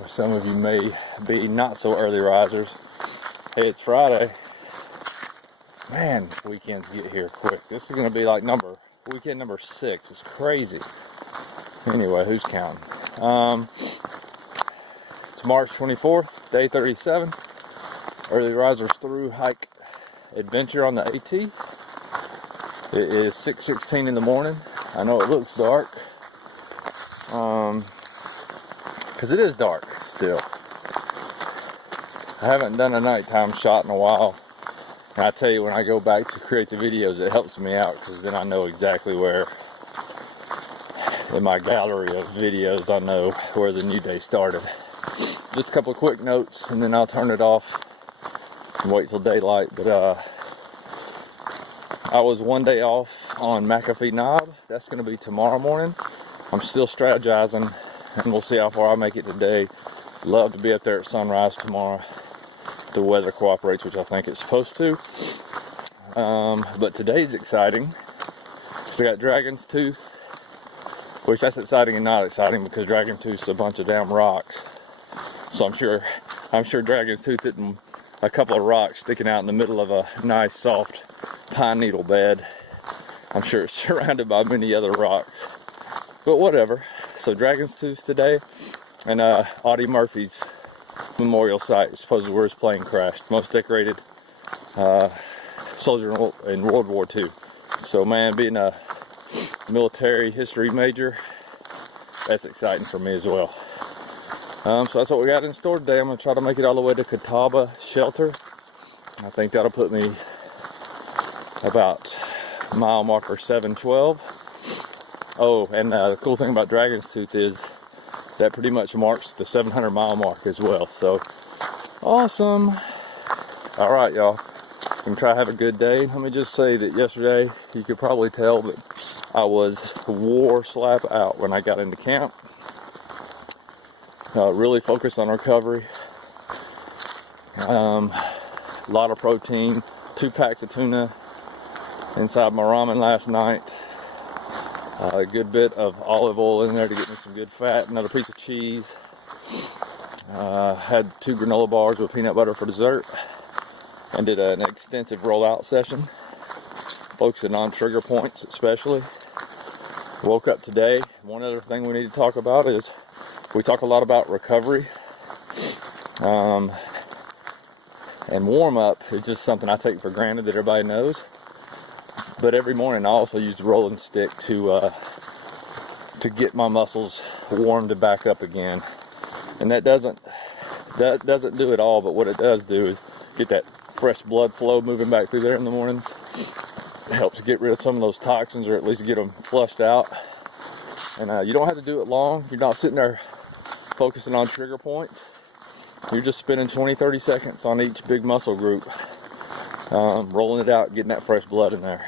or some of you may be not so early risers. Hey, it's Friday. Man, weekends get here quick. This is going to be like weekend number 6. It's crazy. Anyway, who's counting? It's March 24th, day 37. Early risers through hike adventure on the AT. It is 6:16 in the morning. I know it looks dark, because it is dark still. I haven't done a nighttime shot in a while. And I tell you, when I go back to create the videos, it helps me out, because then I know exactly where, in my gallery of videos, I know where the new day started. Just a couple of quick notes, and then I'll turn it off and wait till daylight. But I was one day off on McAfee Knob. That's going to be tomorrow morning. I'm still strategizing, and we'll see how far I make it today. Love to be up there at sunrise tomorrow. The weather cooperates, which I think it's supposed to. But today's exciting because I got Dragon's Tooth, which that's exciting and not exciting, because Dragon's Tooth's a bunch of damn rocks. So I'm sure Dragon's Tooth hitting a couple of rocks sticking out in the middle of a nice soft pine needle bed. I'm sure it's surrounded by many other rocks, but whatever. So Dragon's Tooth today, and Audie Murphy's memorial site, supposedly where his plane crashed. Most decorated soldier in World War II. So man, being a military history major, that's exciting for me as well. So that's what we got in store today. I'm going to try to make it all the way to Catawba Shelter. I think that'll put me about mile marker 712. Oh, and the cool thing about Dragon's Tooth is that pretty much marks the 700 mile mark as well. So awesome. All right, y'all, I'm gonna try to have a good day. Let me just say that yesterday, you could probably tell that I was wore slap out when I got into camp. Really focused on recovery. A lot of protein, 2 packs of tuna inside my ramen last night. A good bit of olive oil in there to get me some good fat. Another piece of cheese. Had 2 granola bars with peanut butter for dessert. And did an extensive rollout session, focusing on trigger points especially. Woke up today. One other thing we need to talk about is, we talk a lot about recovery. And warm up is just something I take for granted that everybody knows. But every morning I also use the rolling stick to get my muscles warmed back up again. And that doesn't do it all, but what it does do is get that fresh blood flow moving back through there in the mornings. It helps get rid of some of those toxins, or at least get them flushed out. And you don't have to do it long. You're not sitting there focusing on trigger points. You're just spending 20-30 seconds on each big muscle group, rolling it out, getting that fresh blood in there.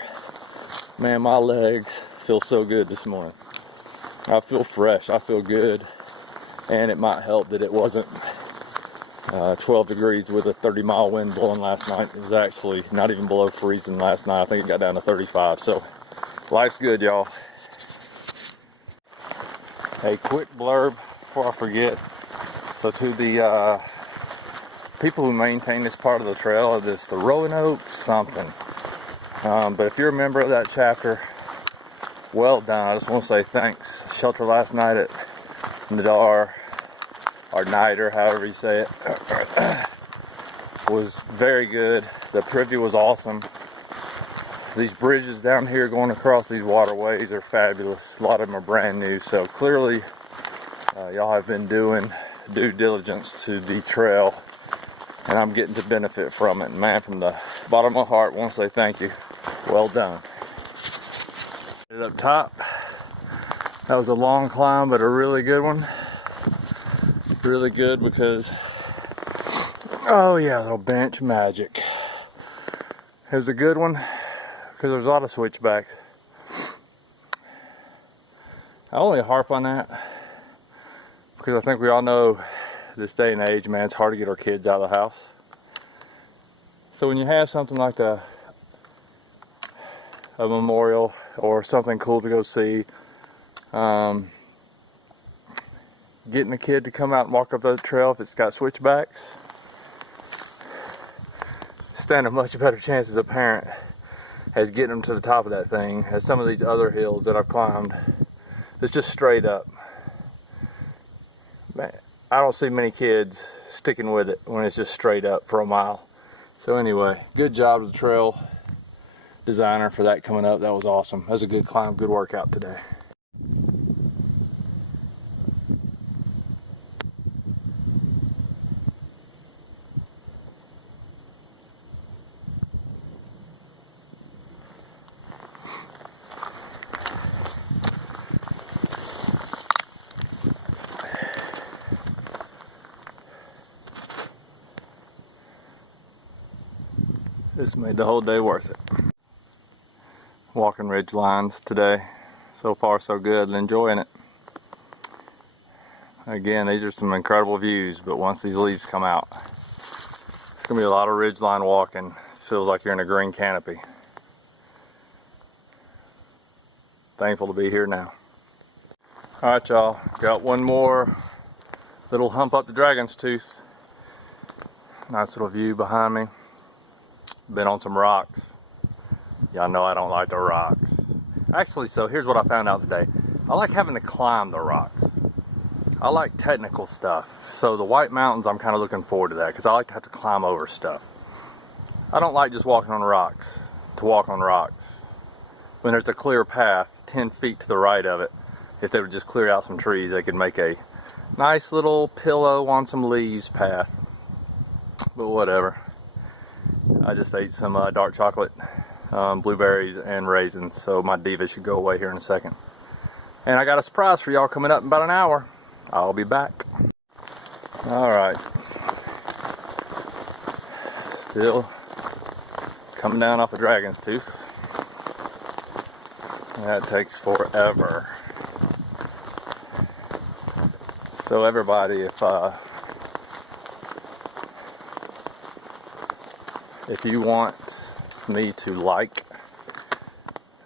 Man, my legs feel so good this morning. I feel fresh, I feel good, and it might help that it wasn't 12 degrees with a 30-mile wind blowing last night. It was actually not even below freezing last night. I think it got down to 35, so life's good, y'all. A quick blurb before I forget. So to the people who maintain this part of the trail, the Roanoke something. But if you're a member of that chapter, well done. I just want to say thanks. Shelter last night at Nidary, or Nidary, however you say it, was very good. The privy was awesome. These bridges down here going across these waterways are fabulous. A lot of them are brand new. So clearly, y'all have been doing due diligence to the trail, and I'm getting to benefit from it. And man, from the bottom of my heart, I want to say thank you. Well done. Up top, that was a long climb, but a really good one. Really good because, oh yeah, little bench magic. It was a good one because there's a lot of switchbacks. I only harp on that because I think we all know this day and age, man, it's hard to get our kids out of the house. So when you have something like a memorial or something cool to go see, getting a kid to come out and walk up that trail if it's got switchbacks, stand a much better chance as a parent as getting them to the top of that thing as some of these other hills that I've climbed. It's just straight up. Man, I don't see many kids sticking with it when it's just straight up for a mile. So anyway, good job to the trail designer for that coming up. That was awesome. That was a good climb, good workout today. This made the whole day worth it. Walking ridge lines today. So far so good, enjoying it. Again, these are some incredible views, but once these leaves come out, it's gonna be a lot of ridge line walking. Feels like you're in a green canopy. Thankful to be here now. All right, y'all, got one more little hump up the Dragon's Tooth. Nice little view behind me. Been on some rocks. Y'all know I don't like the rocks. Actually, so here's what I found out today. I like having to climb the rocks. I like technical stuff. So the White Mountains, I'm kind of looking forward to that because I like to have to climb over stuff. I don't like just walking on rocks to walk on rocks. When there's a clear path 10 feet to the right of it, if they would just clear out some trees, they could make a nice little pillow on some leaves path. But whatever. I just ate some dark chocolate, blueberries and raisins, so my diva should go away here in a second. And I got a surprise for y'all coming up in about an hour. I'll be back. Alright. Still coming down off a Dragon's Tooth. That takes forever. So everybody, if you want me to like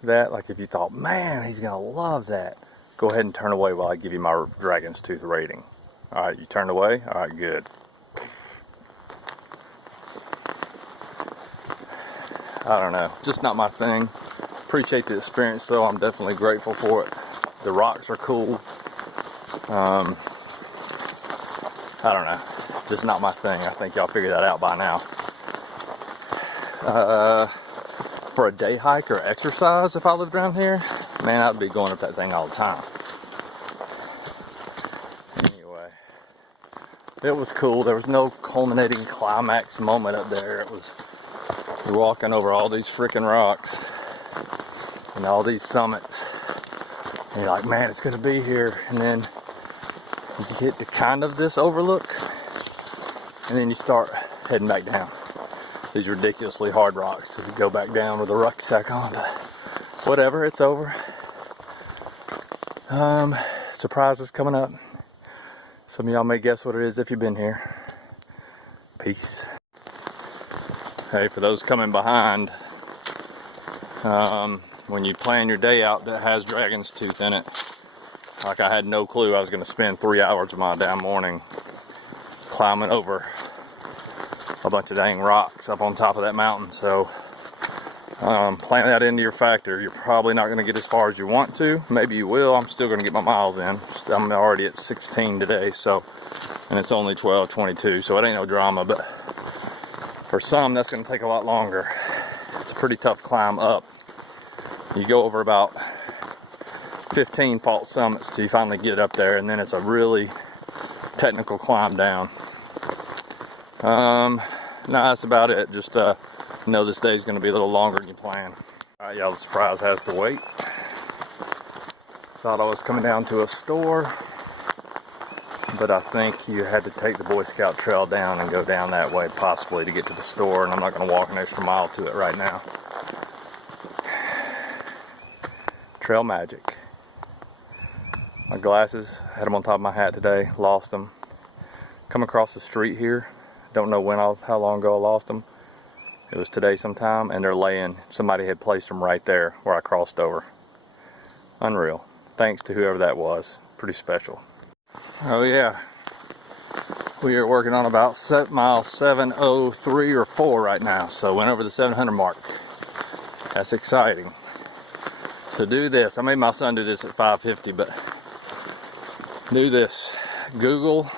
that, like if you thought, man, he's gonna love that, go ahead and turn away while I give you my Dragon's Tooth rating. Alright, you turned away? Alright, good. I don't know, just not my thing. Appreciate the experience though, I'm definitely grateful for it. The rocks are cool. I don't know, just not my thing. I think y'all figured that out by now. For a day hike or exercise, if I lived around here, man, I'd be going up that thing all the time. Anyway, it was cool. There was no culminating climax moment up there. It was walking over all these freaking rocks and all these summits. And you're like, man, it's gonna be here. And then you get to kind of this overlook, and then you start heading back down. These ridiculously hard rocks to go back down with a rucksack on, but whatever, it's over. Surprises coming up. Some of y'all may guess what it is if you've been here. Peace. Hey, for those coming behind, when you plan your day out that has Dragon's Tooth in it, like I had no clue I was going to spend 3 hours of my damn morning climbing over a bunch of dang rocks up on top of that mountain. So plan that into your factor. You're probably not going to get as far as you want to. Maybe you will. I'm still going to get my miles in. I'm already at 16 today, so, and it's only 12:22, so it ain't no drama. But for some, that's going to take a lot longer. It's a pretty tough climb up. You go over about 15 false summits till you finally get up there, and then it's a really technical climb down. No, that's about it. Just know this day's going to be a little longer than you plan. Alright, y'all, the surprise has to wait. Thought I was coming down to a store, but I think you had to take the Boy Scout trail down and go down that way possibly to get to the store, and I'm not going to walk an extra mile to it right now. Trail magic. My glasses, had them on top of my hat today, lost them. Come across the street here. Don't know how long ago I lost them. It was today sometime, and they're laying. Somebody had placed them right there where I crossed over. Unreal. Thanks to whoever that was. Pretty special. Oh yeah, we are working on about mile 703 or 4 right now, so went over the 700 mark. That's exciting. So do this. I made my son do this at 550, but do this. Google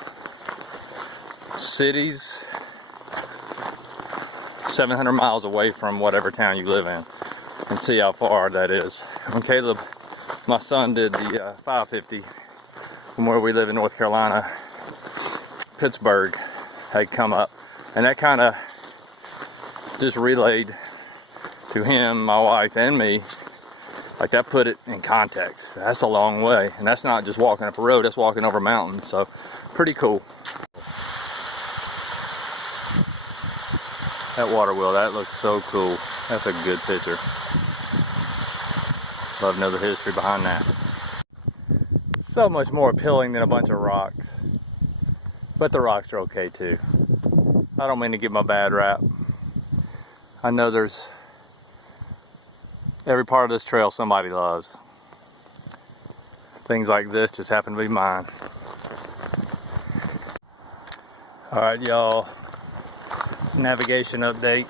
cities 700 miles away from whatever town you live in and see how far that is. When Caleb, my son, did the 550 from where we live in North Carolina, Pittsburgh had come up, and that kind of just relayed to him, my wife, and me, like that put it in context. That's a long way, and that's not just walking up a road, that's walking over mountains, so pretty cool. That water wheel, that looks so cool. That's a good picture. Love to know the history behind that. So much more appealing than a bunch of rocks, but the rocks are okay too. I don't mean to give them a bad rap. I know there's every part of this trail somebody loves. Things like this just happen to be mine. Alright y'all, navigation update.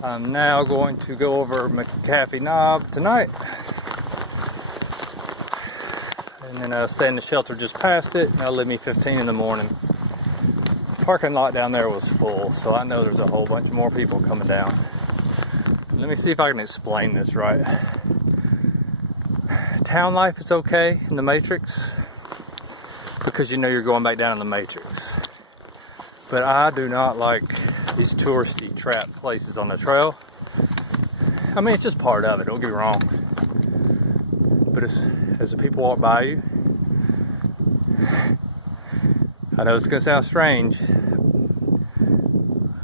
I'm now going to go over McAfee Knob tonight, and then I'll stay in the shelter just past it, and that'll leave me 15 in the morning. The parking lot down there was full, so I know there's a whole bunch more people coming down. Let me see if I can explain this right. Town life is okay in the Matrix because you know you're going back down in the Matrix. But I do not like these touristy trap places on the trail. I mean, it's just part of it, don't get me wrong. But as the people walk by you, I know it's gonna sound strange,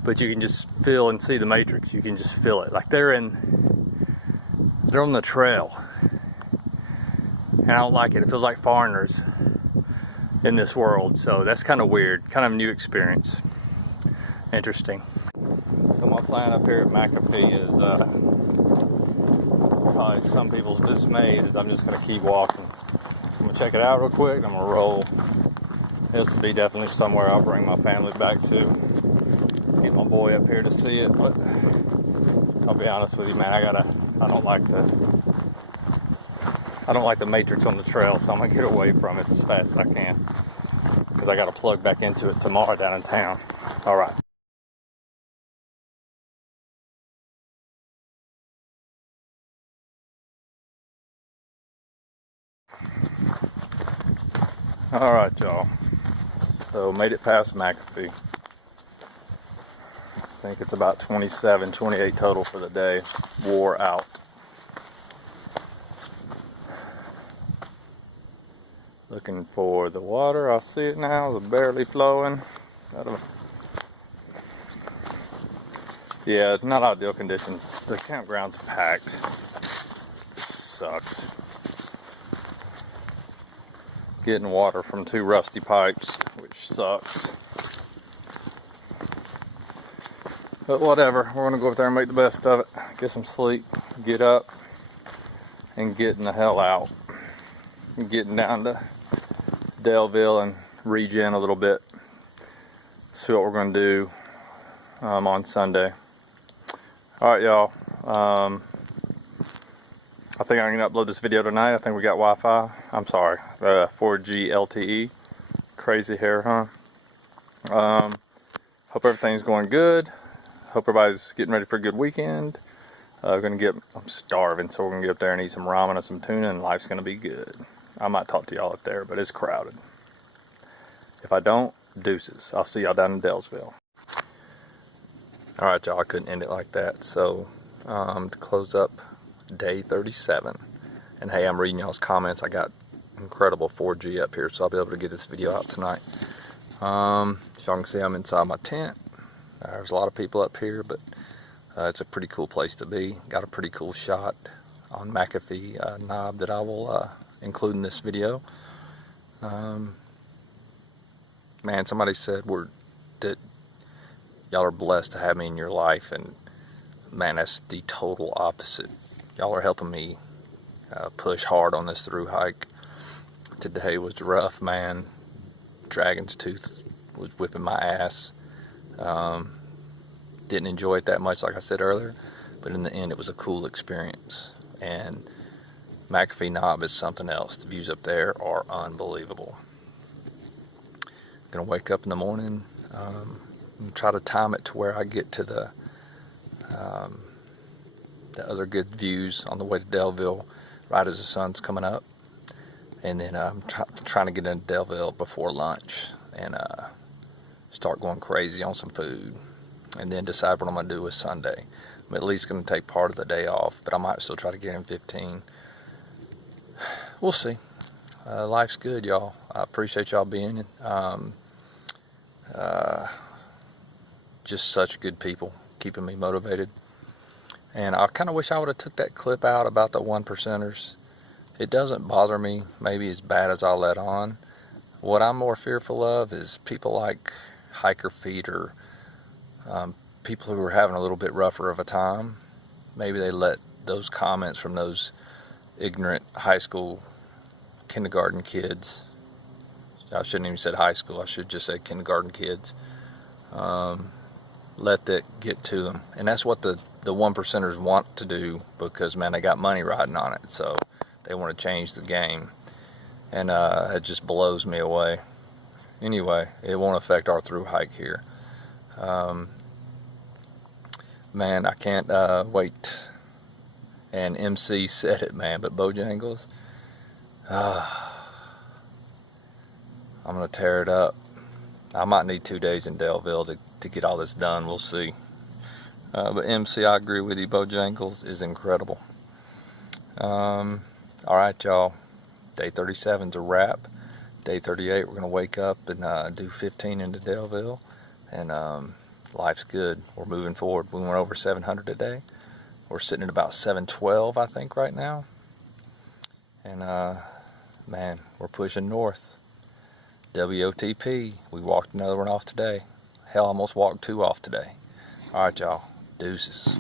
but you can just feel and see the Matrix. You can just feel it. Like they're on the trail. And I don't like it. It feels like foreigners in this world. So that's kind of weird. Kind of a new experience. Interesting. So my plan up here at McAfee is, probably some people's dismay, is I'm just going to keep walking. I'm going to check it out real quick and I'm going to roll. This will be definitely somewhere I'll bring my family back to. Get my boy up here to see it, but I'll be honest with you, man, I don't like the Matrix on the trail, so I'm gonna get away from it as fast as I can, because I gotta plug back into it tomorrow down in town. All right. All right, y'all. So made it past McAfee. I think it's about 27, 28 total for the day. Wore out. Looking for the water. I see it now. It's barely flowing. Yeah, it's not ideal conditions. The campground's packed. Sucks. Getting water from 2 rusty pipes, which sucks. But whatever, we're gonna go up there and make the best of it. Get some sleep, get up, and getting the hell out. Getting down to Delville and regen a little bit. See what we're gonna do on Sunday. Alright y'all, I think I'm gonna upload this video tonight. I think we got Wi-Fi. I'm sorry, 4G LTE. Crazy hair, huh? Hope everything's going good. Hope everybody's getting ready for a good weekend. I'm starving, so we're gonna get up there and eat some ramen and some tuna, and life's gonna be good. I might talk to y'all up there, but it's crowded. If I don't, deuces. I'll see y'all down in Dalesville. Alright y'all, I couldn't end it like that. So, to close up day 37. And hey, I'm reading y'all's comments. I got incredible 4G up here, so I'll be able to get this video out tonight. So y'all can see I'm inside my tent. There's a lot of people up here, but it's a pretty cool place to be. Got a pretty cool shot on McAfee Knob that I will include in this video. Man, somebody said that y'all are blessed to have me in your life, and man, that's the total opposite. Y'all are helping me push hard on this through hike. Today was rough, man. Dragon's Tooth was whipping my ass. Didn't enjoy it that much, like I said earlier, but in the end it was a cool experience. And McAfee Knob is something else. The views up there are unbelievable. Gonna wake up in the morning, and try to time it to where I get to the other good views on the way to Delville right as the sun's coming up. And then I'm trying to get into Delville before lunch and start going crazy on some food, and then decide what I'm going to do with Sunday. I'm at least going to take part of the day off, but I might still try to get in 15. We'll see. Life's good, y'all. I appreciate y'all being just such good people, keeping me motivated. And I kind of wish I would have took that clip out about the 1%ers. It doesn't bother me maybe as bad as I'll let on. What I'm more fearful of is people like Hiker Feet, or people who are having a little bit rougher of a time. Maybe they let those comments from those ignorant high school, kindergarten kids, I shouldn't even said high school, I should just say kindergarten kids, let that get to them. And that's what the 1%ers want to do, because, man, they got money riding on it. So they want to change the game. And it just blows me away. Anyway, it won't affect our through hike here. Man, I can't wait. And MC said it, man, but Bojangles, I'm going to tear it up. I might need 2 days in Delville to get all this done. We'll see. But MC, I agree with you. Bojangles is incredible. All right, y'all. Day 37's a wrap. Day 38, we're going to wake up and do 15 into Delville. And life's good. We're moving forward. We went over 700 today. We're sitting at about 712, I think, right now. And, man, we're pushing north. WOTP. We walked another one off today. Hell, almost walked 2 off today. All right, y'all. Deuces.